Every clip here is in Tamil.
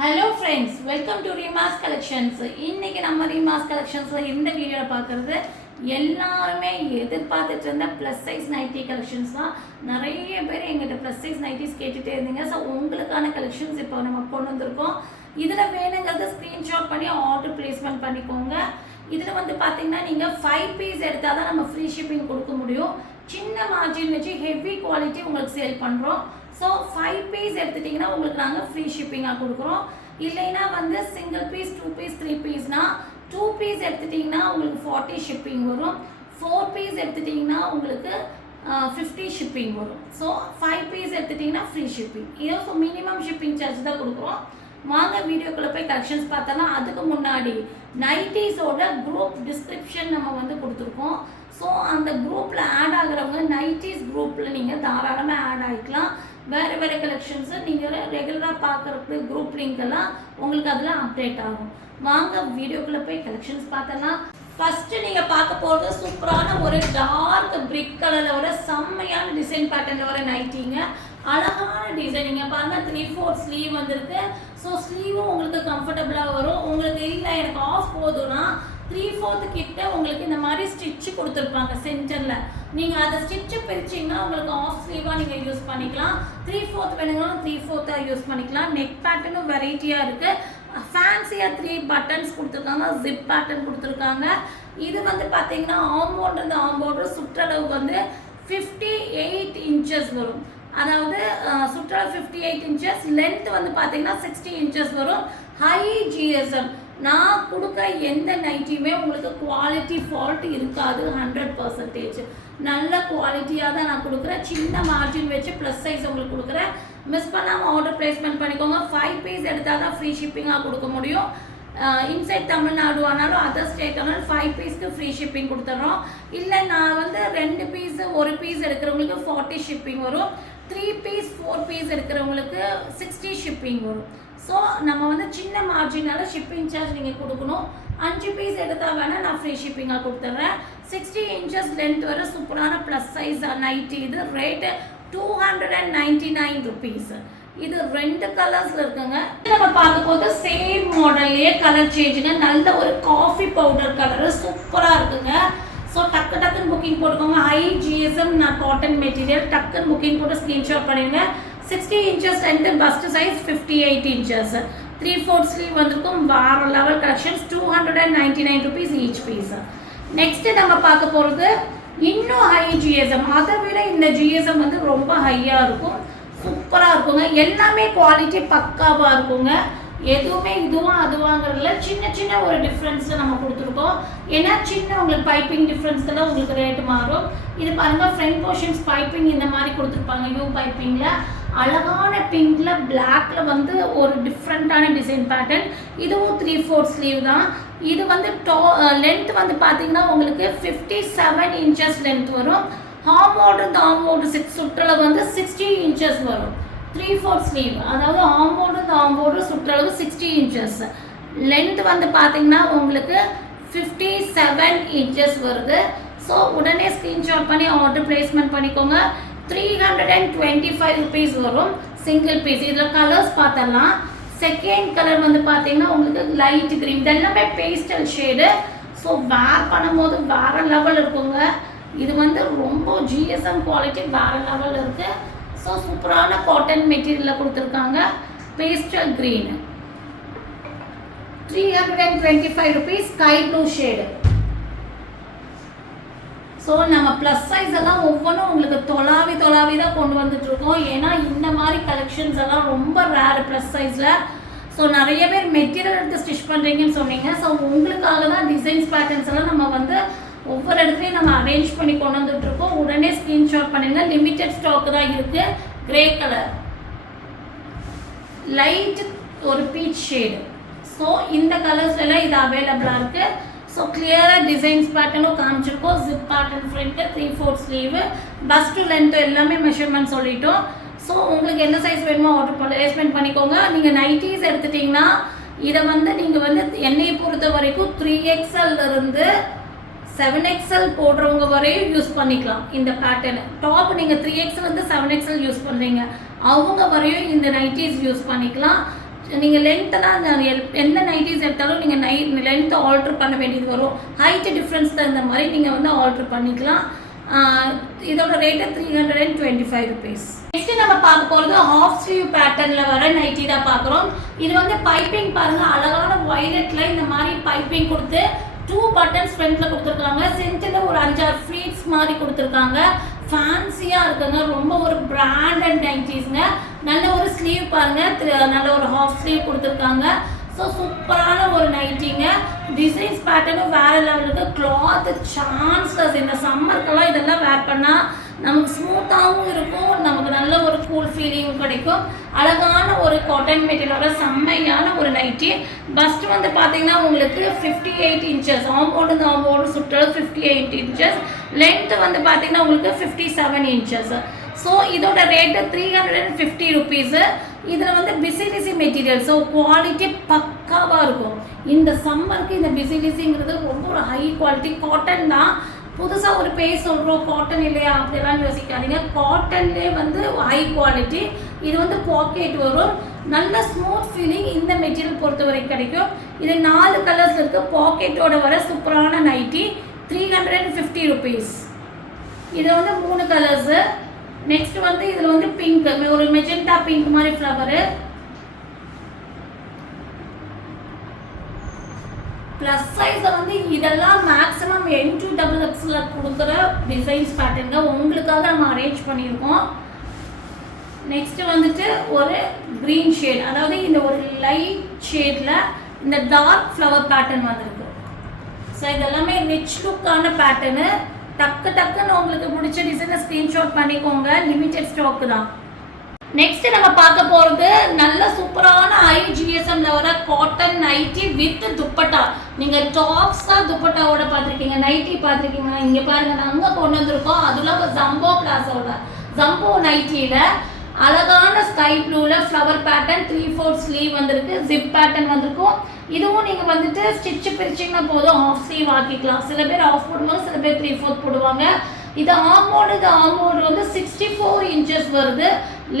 Hello friends, welcome to Reemas collections. இன்றைக்கி நம்ம ரீமாஸ் கலெக்ஷன்ஸில் இந்த வீடியோவில் பார்க்குறது எல்லாருமே எதிர்பார்த்துட்டு இருந்த ப்ளஸ் சைஸ் நைட்டி கலெக்ஷன்ஸ் தான். நிறைய பேர் எங்கிட்ட ப்ளஸ் சைஸ் நைட்டிஸ் கேட்டுகிட்டே இருந்தீங்க. ஸோ உங்களுக்கான கலெக்ஷன்ஸ் இப்போ நம்ம கொண்டு வந்திருக்கோம். இதில் வேணுங்கிறத ஸ்க்ரீன்ஷாட் பண்ணி ஆர்டர் பிளேஸ்மெண்ட் பண்ணிக்கோங்க. இதில் வந்து பார்த்தீங்கன்னா நீங்கள் 5 பீஸ் எடுத்தால் தான் நம்ம ஃப்ரீ ஷிப்பிங் கொடுக்க முடியும். சின்ன மார்ஜின் வச்சு ஹெவி குவாலிட்டி உங்களுக்கு சேல் பண்ணுறோம். ஸோ 5 பீஸ் எடுத்துட்டிங்கன்னா உங்களுக்கு நாங்கள் ஃப்ரீ ஷிப்பிங்காக கொடுக்குறோம். இல்லைன்னா வந்து சிங்கிள் பீஸ் 2 பீஸ் 3 பீஸ்னால் 2 பீஸ் எடுத்துட்டிங்கன்னா உங்களுக்கு 40 ஷிப்பிங் வரும். 4 பீஸ் எடுத்துட்டிங்கன்னா உங்களுக்கு 50 ஷிப்பிங் வரும். ஸோ 5 பீஸ் எடுத்துட்டிங்கன்னா ஃப்ரீ ஷிப்பிங். இதோ ஸோ மினிமம் ஷிப்பிங் சார்ஜ் தான் கொடுக்குறோம். வாங்க வீடியோக்குள்ளே போய் கலெக்ஷன்ஸ் பார்த்தோன்னா அதுக்கு முன்னாடி நைட்டிஸோட குரூப் டிஸ்கிரிப்ஷன் நம்ம வந்து கொடுத்துருக்கோம். ஸோ அந்த குரூப்பில் ஆட் ஆகிறவங்க நைட்டிஸ் குரூப்பில் நீங்கள் தாராளமாக ஆட் ஆகிக்கலாம். வேறு வேறு கலெக்ஷன்ஸு நீங்கள் ரெகுலராக பார்க்குறதுக்கு குரூப் லிங்க் எல்லாம் உங்களுக்கு அதில் அப்டேட் ஆகும். வாங்க வீடியோக்குள்ளே போய் கலெக்ஷன்ஸ் பார்த்தோன்னா ஃபஸ்ட்டு நீங்கள் பார்க்க போகிறது சூப்பரான ஒரு டார்க் பிரிக் கலரில் வர செம்மையான டிசைன் பேட்டர்னில் வர நைட்டிங்க. அழகான டிசைனிங்க பாருங்கள். 3/4 ஸ்லீவ் வந்திருக்கு. ஸோ ஸ்லீவும் உங்களுக்கு கம்ஃபர்டபுளாக வரும். உங்களுக்கு இல்லை எனக்கு ஆஃப் போதும்னா 3/4 கிட்ட உங்களுக்கு இந்த மாதிரி ஸ்டிச்சு கொடுத்துருப்பாங்க சென்டரில். நீங்கள் அதை ஸ்டிச்சு பிரிச்சிங்கன்னா உங்களுக்கு ஆஃப் ஸ்லீவாக நீங்கள் யூஸ் பண்ணிக்கலாம். 3/4 வேணுங்களும் 3/4 யூஸ் பண்ணிக்கலாம். நெக் பேட்டர்னும் வெரைட்டியாக இருக்குது. ஃபேன்சியாக 3 பட்டன்ஸ் கொடுத்துருக்காங்க. ஜிப் பேட்டர்ன் கொடுத்துருக்காங்க. இது வந்து பார்த்தீங்கன்னா ஆம்போர்டு சுற்றளவு வந்து 58 இன்ச்சஸ் வரும். அதாவது சுற்றளவு 58 இன்ச்சஸ், லென்த் வந்து பார்த்தீங்கன்னா 60 இன்ச்சஸ் வரும். High GSM. நான் கொடுக்குற எந்த நைட்டியுமே உங்களுக்கு குவாலிட்டி ஃபால்ட் இருக்காது. 100% நல்ல குவாலிட்டியாக தான் நான் கொடுக்குறேன். சின்ன மார்ஜின் வச்சு ப்ளஸ் சைஸ் உங்களுக்கு கொடுக்குறேன். மிஸ் பண்ணாமல் ஆர்டர் பிளேஸ்மெண்ட் பண்ணிக்கோங்க. 5 பீஸ் எடுத்தால் தான் ஃப்ரீ ஷிப்பிங்காக கொடுக்க முடியும். இன்சைட் தமிழ்நாடு ஆனாலும் அதர் ஸ்டேட் ஆனாலும் 5 பீஸ்க்கு ஃப்ரீ ஷிப்பிங் கொடுத்துட்றோம். இல்லை நான் வந்து 2 பீஸ் 1 பீஸ் எடுக்கிறவங்களுக்கு 40 ஷிப்பிங் வரும். 3 பீஸ் 4 பீஸ் எடுக்கிறவங்களுக்கு 60 ஷிப்பிங் வரும். ஸோ நம்ம வந்து சின்ன மார்ஜினால் ஷிப்பிங் சார்ஜ் நீங்கள் கொடுக்கணும். 5 பீஸ் எடுத்தால் வேணால் நான் ஃப்ரீ ஷிப்பிங்காக கொடுத்துட்றேன். 60 இன்ச்சஸ் லென்த் வர சூப்பரான ப்ளஸ் சைஸ் நைட்டி. இது ரேட்டு 299 ருபீஸ். இது 2 கலர்ஸில் இருக்குங்க. நம்ம பார்க்க போது சேம் மாடல்லையே கலர் சேஞ்சுங்க. நல்ல ஒரு காஃபி பவுடர் கலரு சூப்பராக இருக்குங்க. ஸோ டக்குன்னு புக்கிங் போட்டுக்கோங்க. ஹை ஜிஎஸ்எம் நான் காட்டன் மெட்டீரியல். டக்குன்னு புக்கிங் போட்டு ஸ்க்ரீன்ஷாட் பண்ணிடுங்க. 60 inches length, bust size 58 inches, 3/4 sleeve வந்திருக்கும். வேறு level collections. 299 rupees each piece. Next நம்ம பார்க்க போகிறது இன்னும் ஹை ஜிஎஸ்எம். அதை விட இந்த ஜிஎஸ்எம் வந்து ரொம்ப ஹையாக இருக்கும். சூப்பராக இருக்குங்க. எல்லாமே குவாலிட்டி பக்காவாக இருக்குங்க. எதுவுமே இதுவும் அதுவாங்கிறதுல சின்ன ஒரு டிஃப்ரென்ஸில் நம்ம கொடுத்துருக்கோம். ஏன்னா சின்ன உங்களுக்கு பைப்பிங் டிஃப்ரென்ஸ்க்கெல்லாம் உங்களுக்கு ரேட்டு மாறும். இது பாருங்கள், ஃப்ரண்ட் போர்ஷன்ஸ் பைப்பிங் இந்த மாதிரி கொடுத்துருப்பாங்க. யூ பைப்பிங்கில் அழகான பிங்கில் பிளாக்ல வந்து ஒரு டிஃப்ரெண்ட்டான டிசைன் பேட்டர்ன். இதுவும் 3/4 ஸ்லீவ் தான். இது வந்து லென்த் வந்து பார்த்தீங்கன்னா உங்களுக்கு 57 இன்ச்சஸ் லென்த் வரும். ஆம்போர்டு சுற்றளவு வந்து 60 இன்ச்சஸ் வரும். 3/4 ஸ்லீவ், அதாவது ஆம்போர்டு சுற்றளவு 60 இன்ச்சஸ். லென்த் வந்து பார்த்தீங்கன்னா உங்களுக்கு 57 இன்ச்சஸ் வருது. ஸோ உடனே ஸ்க்ரீன்ஷாட் பண்ணி ஆர்டர் பிளேஸ்மெண்ட் பண்ணிக்கோங்க. 325 ருபீஸ் வரும் சிங்கிள் பீஸ். இதில் கலர்ஸ் பார்த்தலாம். செகண்ட் கலர் வந்து பார்த்தீங்கன்னா உங்களுக்கு லைட் க்ரீன். இதெல்லாமே பேஸ்டல் ஷேடு. ஸோ வேர் பண்ணும்போது வேறு லெவல் இருக்குங்க. இது வந்து ரொம்ப ஜிஎஸ்எம் குவாலிட்டி வேறு லெவல் இருக்குது. ஸோ சூப்பரான காட்டன் மெட்டீரியலில் கொடுத்துருக்காங்க. Pastel green 325 rupees. Sky blue shade. So நம்ம ப்ளஸ் சைஸ் எல்லாம் ஒவ்வொன்றும் உங்களுக்கு தொலாவி தான் கொண்டு வந்துட்ருக்கோம். ஏன்னா இந்த மாதிரி கலெக்ஷன்ஸ் எல்லாம் ரொம்ப ரேர் ப்ளஸ் சைஸில். ஸோ நிறைய பேர் மெட்டீரியல் எடுத்து ஸ்டிச் பண்ணுறீங்கன்னு சொன்னீங்க. ஸோ உங்களுக்காக தான் டிசைன்ஸ் பேட்டர்ன்ஸ் எல்லாம் நம்ம வந்து ஒவ்வொரு இடத்துலையும் நம்ம அரேஞ்ச் பண்ணி கொண்டு வந்துட்ருக்கோம். உடனே ஸ்க்ரீன்ஷாட் பண்ணுங்கள். லிமிட்டட் ஸ்டாக் தான் இருக்குது. கிரே கலர், லைட் ஒரு பீச் ஷேடு. ஸோ இந்த கலர்ஸ்லாம் இது அவைலபிளாக இருக்குது. ஸோ கிளியராக டிசைன்ஸ் பேட்டர்னும் காமிச்சிருக்கோம். Zip pattern front, 3/4 sleeve, bust length எல்லாமே மெஷர்மெண்ட் சொல்லிட்டோம். ஸோ உங்களுக்கு எந்த சைஸ் வேணுமோ ஆர்டர் பிளேஸ்மெண்ட் பண்ணிக்கோங்க. நீங்கள் நைட்டிஸ் எடுத்துட்டிங்கன்னா இதை வந்து நீங்கள் வந்து என்னையை பொறுத்த வரைக்கும் 3XL இருந்து 7XL போடுறவங்க வரையும் யூஸ் பண்ணிக்கலாம். இந்த பேட்டர்னு டாப் நீங்கள் 3XL வந்து 7XL யூஸ் பண்ணுறீங்க அவங்க வரையும் இந்த நைட்டிஸ் யூஸ் பண்ணிக்கலாம். நீங்கள் லென்த்தெல்லாம் எந்த நைட்டிஸ் எடுத்தாலும் நீங்கள் லென்த்தை ஆல்ட்ரு பண்ண வேண்டியது வரும். ஹைட்டு டிஃப்ரென்ஸ் தகுந்த மாதிரி நீங்கள் வந்து ஆல்ட்ரு பண்ணிக்கலாம். இதோட ரேட்டு 325 rupees. நெக்ஸ்ட் நம்ம பார்க்க போகிறது ஹாஃப் ஸ்லீவ் பேட்டர்னில் வர நைட்டி தான் பார்க்குறோம். இது வந்து பைப்பிங் பாருங்கள், அழகான வயலட்டில் இந்த மாதிரி பைப்பிங் கொடுத்து 2 buttons ஃப்ரண்ட்டில் கொடுத்துருக்காங்க. சென்டரில் ஒரு 5-6 ஃப்ளீட்ஸ் மாதிரி கொடுத்துருக்காங்க. ஃபேன்சியாக இருக்குங்க, ரொம்ப ஒரு பிராண்டட் நைட்டிஸ்ங்க. நல்ல ஒரு ஸ்லீவ் பாருங்கள், நல்ல ஒரு ஹாஃப் ஸ்லீவ் கொடுத்துருக்காங்க. ஸோ சூப்பரான ஒரு நைட்டிங்க. டிசைன்ஸ் பேட்டர்னும் வேறு லெவலுக்கு, கிளாத்து சான்ஸ்லெஸ். இந்த சம்மருக்கெல்லாம் இதெல்லாம் வேர் பண்ணால் நமக்கு ஸ்மூத்தாகவும் இருக்கும், நமக்கு நல்ல ஒரு கூல் ஃபீலிங்கும் கிடைக்கும். அழகான ஒரு காட்டன் மெட்டீரியலோட செம்மையான ஒரு நைட்டி. பஸ்ட் வந்து பார்த்தீங்கன்னா உங்களுக்கு 58 inches, ஆம்போடு சுற்றளவு 58 inches, லென்த் வந்து பார்த்தீங்கன்னா உங்களுக்கு 57 inches. ஸோ இதோட ரேட்டு 350 rupees. இதில் வந்து பிசிலிசி மெட்டீரியல், ஸோ குவாலிட்டி பக்காவாக இருக்கும். இந்த சம்மருக்கு இந்த பிசிலிசிங்கிறது ரொம்ப ஒரு ஹை குவாலிட்டி காட்டன் தான். புதுசாக ஒரு பேர் சொல்கிறோம் காட்டன் இல்லையா அப்படிலாம் யோசிக்காதீங்க. காட்டன்லேயே வந்து ஹை குவாலிட்டி. இது வந்து பாக்கெட் வரும், நல்ல ஸ்மூத் ஃபீலிங் இந்த மெட்டீரியல் பொறுத்த வரைக்கும் கிடைக்கும். இது 4 கலர்ஸ் இருக்குது. பாக்கெட்டோட வர சூப்பரான நைட்டி 350 rupees. இதில் வந்து 3 கலர்ஸு. நெக்ஸ்ட் வந்து இதில் வந்து பிங்க், ஒரு மெஜெண்டா பிங்க் மாதிரி ஃப்ளவரு. ப்ளஸ் சைஸில் வந்து இதெல்லாம் மேக்ஸிமம் N2XX கொடுக்குற டிசைன்ஸ் பேட்டர்ங்க உங்களுக்காக நம்ம அரேஞ்ச் பண்ணியிருக்கோம். நெக்ஸ்ட்டு வந்துட்டு ஒரு க்ரீன் ஷேட், அதாவது இந்த ஒரு லைட் ஷேடில் இந்த டார்க் ஃப்ளவர் பேட்டர்ன் வந்துருக்கு. ஸோ இதெல்லாமே ரிச் லுக்கான பேட்டர்னு. டக்குன்னு உங்களுக்கு பிடிச்ச டிசைனை ஸ்க்ரீன்ஷாட் பண்ணிக்கோங்க, லிமிட்டட் ஸ்டாக்கு தான். நெக்ஸ்ட் நம்ம பார்க்க போகிறது நல்ல சூப்பரான IGSMல வர காட்டன் நைட்டி வித் துப்பட்டா. நீங்கள் டாப்ஸ் தான் துப்பட்டாவோட பார்த்துருக்கீங்க, நைட்டி பார்த்துருக்கீங்க. இங்கே பாருங்கள், நாங்கள் கொண்டு வந்திருக்கோம். அதில் ஜம்போ பிளாஸோட ஜம்போ நைட்டியில் அழகான ஸ்கை ப்ளூவில் ஃப்ளவர் பேட்டர்ன் 3/4 ஸ்லீவ் வந்திருக்கு, ஜிப் பேட்டர்ன் வந்திருக்கும். இதுவும் நீங்கள் வந்துட்டு ஸ்டிச்சு பிரிச்சிங்கன்னா போதும், ஆஃப் ஸ்லீவ் ஆக்கிக்கலாம். சில பேர் ஆஃப் போடுவாங்க, சில பேர் 3/4 போடுவாங்க. இது ஆம்போடு வந்து 64 inches வருது.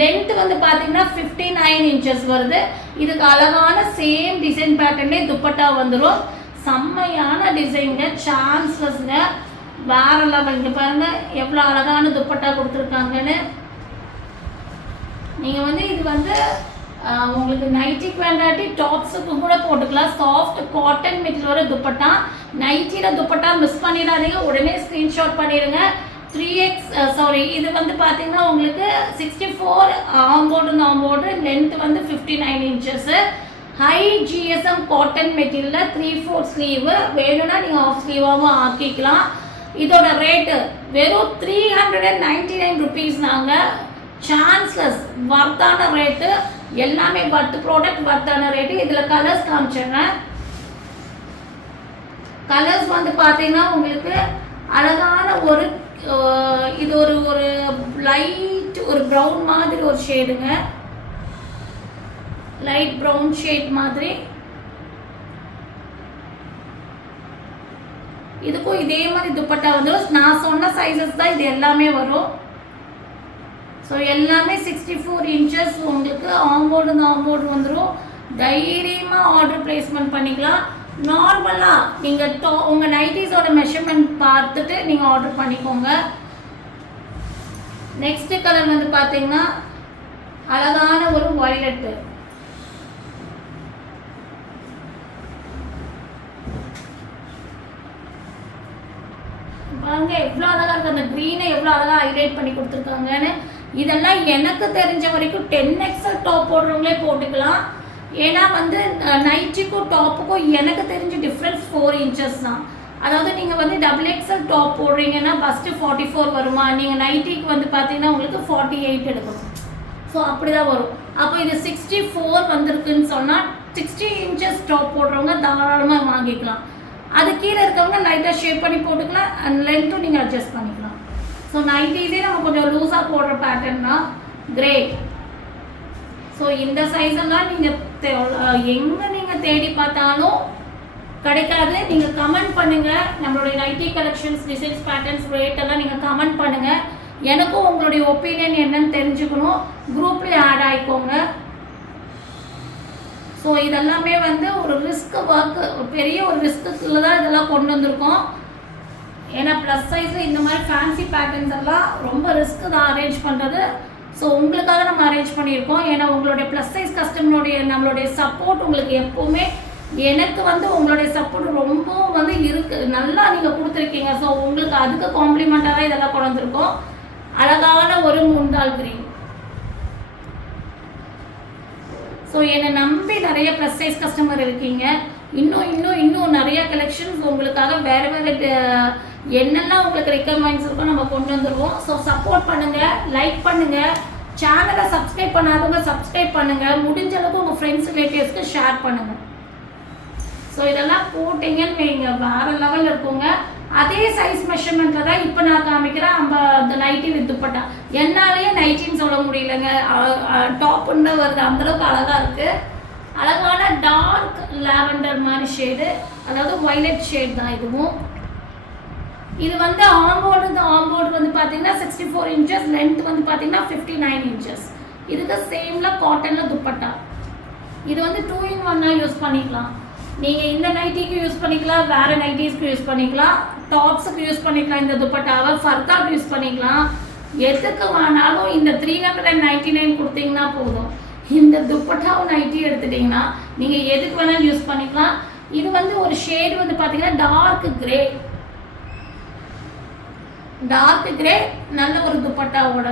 லென்த் வந்து பார்த்தீங்கன்னா 59 inches வருது. இதுக்கு அழகான சேம் டிசைன் பேட்டர்ன்லேயே துப்பட்டா வந்துடும். செம்மையான டிசைனுங்க, சான்ஸ்லெஸ்ங்க, வேற லெவல். இங்கே பாருங்கள் எவ்வளோ அழகான துப்பட்டா கொடுத்துருக்காங்கன்னு. நீங்கள் வந்து இது வந்து உங்களுக்கு நைட்டிக்கு வேண்டாட்டி டாப்ஸுக்கு கூட போட்டுக்கலாம். சாஃப்ட் காட்டன் மெட்டீரியலோட துப்பட்டா. நைட்டியில் துப்பட்டா மிஸ் பண்ணிடாதீங்க, உடனே ஸ்க்ரீன்ஷாட் பண்ணிடுங்க. 3x இது வந்து பார்த்தீங்கன்னா உங்களுக்கு 64 ஆம்போடு, லென்த் வந்து 59 inches. ஹை GSM காட்டன் மெட்டீரியலில் 3/4 ஸ்லீவ். வேணும்னா நீங்கள் ஆஃப் ஸ்லீவாகவும் ஆக்கிக்கலாம். இதோட ரேட்டு வெறும் 399 rupees. நாங்கள் சான்ஸ்லெஸ், வர்த்தான ரேட்டு, எல்லாமே ப்ராடக்ட் வர்த்தான ரேட்டு. இதில் கலர்ஸ் காமிச்சேங்க. கலர்ஸ் வந்து பார்த்தீங்கன்னா உங்களுக்கு அழகான ஒரு இது ஒரு லைட் ஒரு ப்ரௌன் மாதிரி ஒரு ஷேடுங்க, லைட் ப்ரௌன் ஷேட் மாதிரி. இதுக்கும் இதே மாதிரி துப்பட்டா வந்துடும். நான் சொன்ன சைஸஸ் தான் இது எல்லாமே வரும். ஸோ எல்லாமே 64 inches உங்களுக்கு ஆம்போடு வந்துடும். தைரியமாக ஆர்டர் பிளேஸ்மெண்ட் பண்ணிக்கலாம். நார்மலாக நீங்கள் உங்கள் நைட்டிஸோட மெஷர்மெண்ட் பார்த்துட்டு நீங்கள் ஆர்டர் பண்ணிக்கோங்க. நெக்ஸ்ட் கலர் வந்து பார்த்தீங்கன்னா அழகான ஒரு வயலட்டு. பாருங்க எவ்வளோ அழகாக இருக்குது. அந்த க்ரீனை எவ்வளோ அழகாக ஹைலைட் பண்ணி கொடுத்துருக்காங்கன்னு. இதெல்லாம் எனக்கு தெரிஞ்ச வரைக்கும் 10XL டாப் போடுறவங்களே போட்டுக்கலாம். ஏன்னா வந்து நைட்டிக்கும் டாப்புக்கும் எனக்கு தெரிஞ்ச டிஃப்ரென்ஸ் 4 inches தான். அதாவது நீங்கள் வந்து XXL டாப் போடுறீங்கன்னா ஃபஸ்ட்டு 44 வருமா, நீங்கள் நைட்டிக்கு வந்து பார்த்தீங்கன்னா உங்களுக்கு 48 எடுக்கணும். ஸோ அப்படி தான் வரும். அப்போ இது 64 வந்திருக்குன்னு சொன்னால் 60 inches டாப் போடுறவங்க தாராளமாக வாங்கிக்கலாம். அது கீழே இருக்கவங்க லைட்டாக ஷேப் பண்ணி போட்டுக்கலாம், அண்ட் லென்த்தும் நீங்கள் அட்ஜஸ்ட் பண்ணிக்கலாம். ஸோ நைட்டிஸே நம்ம கொஞ்சம் லூஸாக போடுற பேட்டர்ன்னா கிரேட். ஸோ இந்த சைஸெல்லாம் நீங்கள் எங்கே நீங்கள் தேடி பார்த்தாலும் கிடைக்காது. நீங்கள் கமெண்ட் பண்ணுங்கள், நம்மளுடைய நைட்டி கலெக்ஷன்ஸ், டிசைன்ஸ், பேட்டர்ன்ஸ், ரேட்டெல்லாம் நீங்கள் கமெண்ட் பண்ணுங்கள். எனக்கும் உங்களுடைய ஒப்பீனியன் என்னன்னு தெரிஞ்சுக்கணும். குரூப்லேயே ஆட் ஆகிக்கோங்க. ஸோ இதெல்லாமே வந்து ஒரு ரிஸ்க் ஒர்க்கு, பெரிய ஒரு ரிஸ்க்குள்ள தான் இதெல்லாம் கொண்டு வந்திருக்கோம். ஏன்னா ப்ளஸ் சைஸில் இந்த மாதிரி ஃபேன்சி பேட்டர்ன்ஸ் எல்லாம் ரொம்ப ரிஸ்க்கு தான் அரேஞ்ச் பண்ணுறது. ஸோ உங்களுக்காக நம்ம அரேஞ்ச் பண்ணியிருக்கோம். ஏன்னா உங்களுடைய ப்ளஸ் சைஸ் கஸ்டமருடைய நம்மளுடைய சப்போர்ட் உங்களுக்கு எப்போவுமே, எனக்கு வந்து உங்களுடைய சப்போர்ட் ரொம்பவும் வந்து இருக்குது, நல்லா நீங்கள் கொடுத்துருக்கீங்க. ஸோ உங்களுக்கு அதுக்கு காம்ப்ளிமெண்ட்டாக தான் இதெல்லாம் கொண்டு வந்திருக்கோம். அழகான ஒரு முண்டால் கிரீன். ஸோ என்னை நம்பி நிறைய ப்ளஸ் சைஸ் கஸ்டமர் இருக்கீங்க. இன்னும் நிறைய கலெக்ஷன்ஸ் உங்களுக்காக வேறு என்னெல்லாம் உங்களுக்கு ரெக்யர்மெண்ட்ஸ் இருக்கோ நம்ம கொண்டு வந்துடுவோம். ஸோ சப்போர்ட் பண்ணுங்கள், லைக் பண்ணுங்கள், சேனலை சப்ஸ்கிரைப் பண்ணாதவங்க சப்ஸ்கிரைப் பண்ணுங்கள், முடிஞ்ச அளவுக்கு உங்கள் ஃப்ரெண்ட்ஸ் ரிலேட்டிவ்ஸ்க்கு ஷேர் பண்ணுங்கள். ஸோ இதெல்லாம் போட்டிங்கன்னு வைங்க வேறு லெவலில் இருக்குங்க. அதே சைஸ் மெஷர்மெண்ட்டில் தான் இப்போ நான் காமிக்கிறேன். அந்த நைட்டி வித் துப்பட்டா என்னாலேயே நைட்டின்னு சொல்ல முடியலங்க, டாப்புன்னு வருது, அந்தளவுக்கு அழகாக இருக்குது. அழகான டார்க் லாவெண்டர் மாதிரி ஷேடு, அதாவது வயலட் ஷேட் தான் இதுவும். இது வந்து ஆம்போர்டு வந்து பார்த்தீங்கன்னா 64 inches, லென்த் வந்து பார்த்தீங்கன்னா 59 inches. இதுக்கு சேமில் காட்டனில் துப்பட்டா. இது வந்து 2 in 1 யூஸ் பண்ணிக்கலாம். நீங்கள் இந்த நைட்டிக்கு யூஸ் பண்ணிக்கலாம், வேறு நைட்டிஸ்க்கு யூஸ் பண்ணிக்கலாம், டாப்ஸுக்கு யூஸ் பண்ணிக்கலாம், இந்த துப்பட்டாவை ஃபர்தாக்கு யூஸ் பண்ணிக்கலாம். எதுக்கு வேணாலும் இந்த 399 கொடுத்தீங்கன்னா போதும். இந்த துப்பட்டாவும் நைட்டி எடுத்துட்டிங்கன்னா நீங்கள் எதுக்கு வேணாலும் யூஸ் பண்ணிக்கலாம். இது வந்து ஒரு ஷேடு வந்து பார்த்தீங்கன்னா டார்க் கிரே நல்ல ஒரு துப்பட்டாவோட.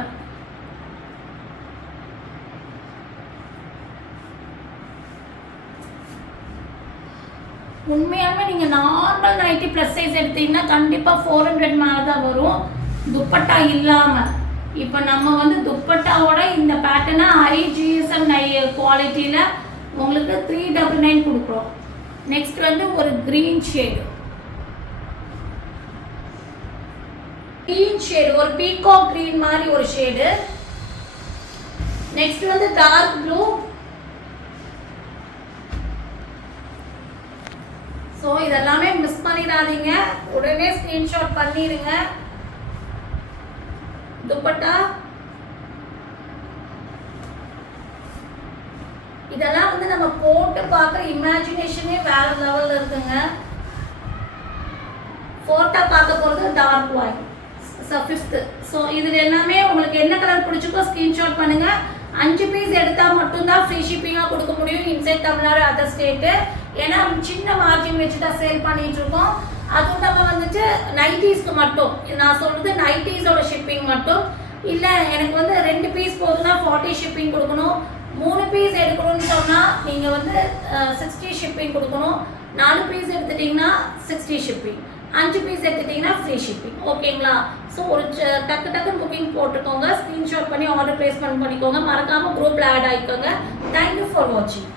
உண்மையாலுமே நீங்கள் நார்மல் நைட்டி ப்ளஸ் சைஸ் எடுத்தீங்கன்னா கண்டிப்பாக 400 மேலே தான் வரும் துப்பட்டா இல்லாமல். இப்போ நம்ம வந்து துப்பட்டாவோட இந்த பேட்டர்னை IGSM குவாலிட்டியில் உங்களுக்கு 399 கொடுக்குறோம். நெக்ஸ்ட் வந்து ஒரு க்ரீன் ஷேடு, ஒரு பீகாக் க்ரீன் மாதிரி ஒரு ஷேடு. நெக்ஸ்ட் வந்து டார்க் ப்ளூ. ஸோ இதெல்லாமே மிஸ் பண்ணிடாதீங்க, உடனே ஸ்க்ரீன்ஷாட் பண்ணிடுங்க. துப்பட்டா இதெல்லாம் வந்து நம்ம போட்டு பார்க்குற இமேஜினேஷனே வேற லெவலில் இருக்குங்க. ஃபோட்டோ பார்க்க போகிறது டார்க் ஒயிட் 5th. ஸோ இதில் எல்லாமே உங்களுக்கு என்ன கலர் பிடிச்சிக்கோ ஸ்க்ரீன்ஷாட் பண்ணுங்கள். 5 பீஸ் எடுத்தால் மட்டும்தான் ஃப்ரீ ஷிப்பிங்காக கொடுக்க முடியும் இன்சைட் தமிழ்நாடு அதர் ஸ்டேட்டு. ஏன்னா சின்ன மார்ஜின் வச்சு தான் சேல் பண்ணிகிட்ருக்கோம். அதுவும் நம்ம வந்துட்டு நைட்டிஸ்க்கு மட்டும் நான் சொல்கிறது, நைட்டிஸோட ஷிப்பிங் மட்டும் இல்லை. எனக்கு வந்து 2 பீஸ் போதுன்னா 40 ஷிப்பிங் கொடுக்கணும். 3 பீஸ் எடுக்கணும்னு சொன்னால் நீங்கள் வந்து 60 ஷிப்பிங் கொடுக்கணும். 4 பீஸ் எடுத்துட்டிங்கன்னா 60 ஷிப்பிங், 5 பீஸ் எடுத்துட்டிங்கன்னா ஃப்ரீ ஷிப்பிங். ஓகேங்களா? ஸோ ஒரு டக்குன்னு புக்கிங் போட்டுக்கோங்க, ஸ்க்ரீன்ஷாட் பண்ணி ஆர்டர் ப்ளேஸ்மெண்ட் பண்ணிக்கோங்க. மறக்காமல் குரூப்பில் ஆட் ஆகிக்கோங்க. தேங்க்யூ ஃபார் வாட்சிங்.